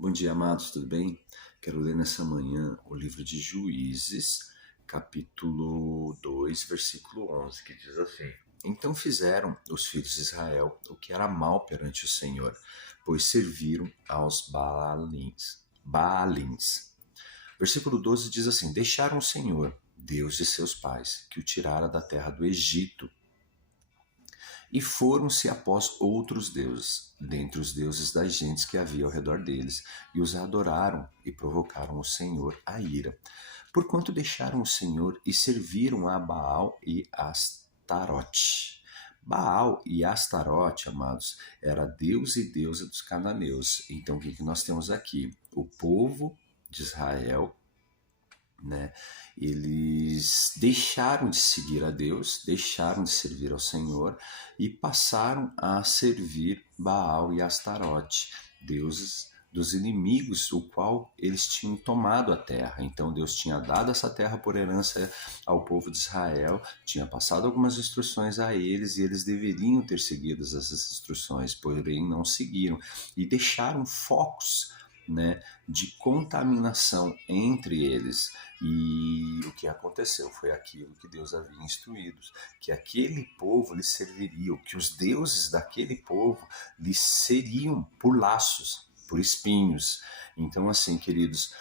Bom dia, amados, tudo bem? Quero ler nessa manhã o livro de Juízes, capítulo 2, versículo 11, que diz assim: Então fizeram os filhos de Israel o que era mal perante o Senhor, pois serviram aos Baalins. Versículo 12 diz assim: Deixaram o Senhor, Deus de seus pais, que o tirara da terra do Egito, e foram-se após outros deuses, dentre os deuses das gentes que havia ao redor deles, e os adoraram e provocaram o Senhor a ira. Porquanto deixaram o Senhor e serviram a Baal e Astarote. Baal e Astarote, amados, era deus e deusa dos cananeus. Então o que nós temos aqui? O povo de Israel, né? Eles deixaram de seguir a Deus, deixaram de servir ao Senhor e passaram a servir Baal e Astarote, deuses dos inimigos, o qual eles tinham tomado a terra. Então Deus tinha dado essa terra por herança ao povo de Israel, tinha passado algumas instruções a eles e eles deveriam ter seguido essas instruções, porém não seguiram e deixaram focos, né, de contaminação entre eles. E o que aconteceu foi aquilo que Deus havia instruído, que aquele povo lhes serviria, que os deuses daquele povo lhes seriam por laços, por espinhos. Então, assim, queridos,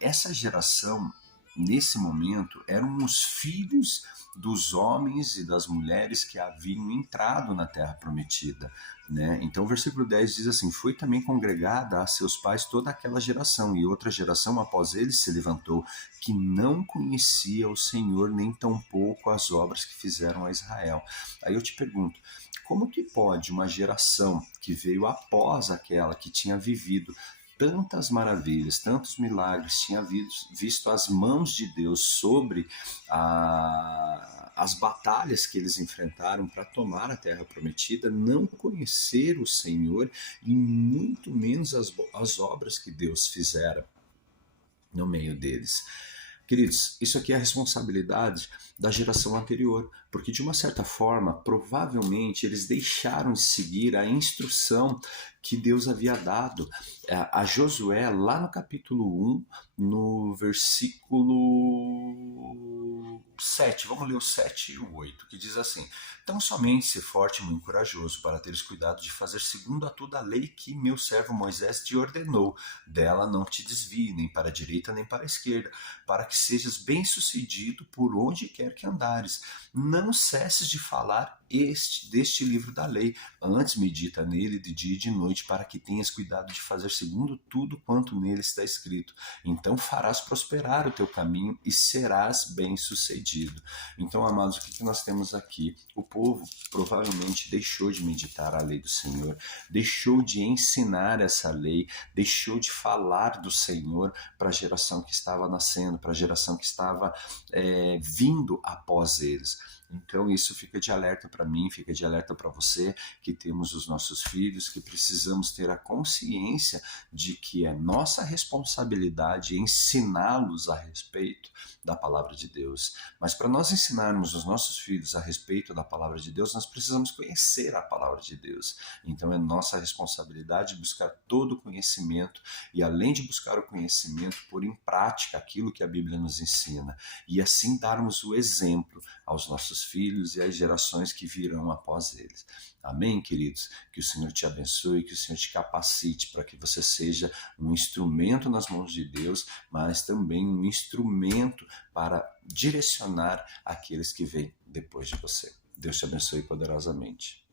essa geração, nesse momento, eram os filhos dos homens e das mulheres que haviam entrado na terra prometida, né? Então o versículo 10 diz assim: Foi também congregada a seus pais toda aquela geração, e outra geração após eles se levantou, que não conhecia o Senhor, nem tampouco as obras que fizeram a Israel. Aí eu te pergunto, como que pode uma geração que veio após aquela que tinha vivido tantas maravilhas, tantos milagres, tinha visto as mãos de Deus sobre as batalhas que eles enfrentaram para tomar a terra prometida, não conhecer o Senhor e muito menos as obras que Deus fizera no meio deles? Queridos, isso aqui é a responsabilidade da geração anterior, porque de uma certa forma, provavelmente eles deixaram de seguir a instrução que Deus havia dado a Josué lá no capítulo 1, no versículo 7. Vamos ler o 7 e o 8, que diz assim: Tão somente se forte e muito corajoso para teres cuidado de fazer segundo a toda a lei que meu servo Moisés te ordenou. Dela não te desvie, nem para a direita nem para a esquerda, para que sejas bem-sucedido por onde quer que andares. Não cesses de falar deste livro da lei, antes medita nele de dia e de noite, para que tenhas cuidado de fazer segundo tudo quanto nele está escrito. Então farás prosperar o teu caminho e serás bem-sucedido. Então, amados, o que nós temos aqui? O povo provavelmente deixou de meditar a lei do Senhor, deixou de ensinar essa lei, deixou de falar do Senhor para a geração que estava nascendo, para a geração que estava vindo após eles. Então isso fica de alerta para mim, fica de alerta para você, que temos os nossos filhos, que precisamos ter a consciência de que é nossa responsabilidade ensiná-los a respeito da palavra de Deus. Mas para nós ensinarmos os nossos filhos a respeito da palavra de Deus, nós precisamos conhecer a palavra de Deus. Então é nossa responsabilidade buscar todo o conhecimento e, além de buscar o conhecimento, pôr em prática aquilo que a Bíblia nos ensina e assim darmos o exemplo aos nossos filhos e às gerações que virão após eles. Amém, queridos? Que o Senhor te abençoe, que o Senhor te capacite para que você seja um instrumento nas mãos de Deus, mas também um instrumento para direcionar aqueles que vêm depois de você. Deus te abençoe poderosamente.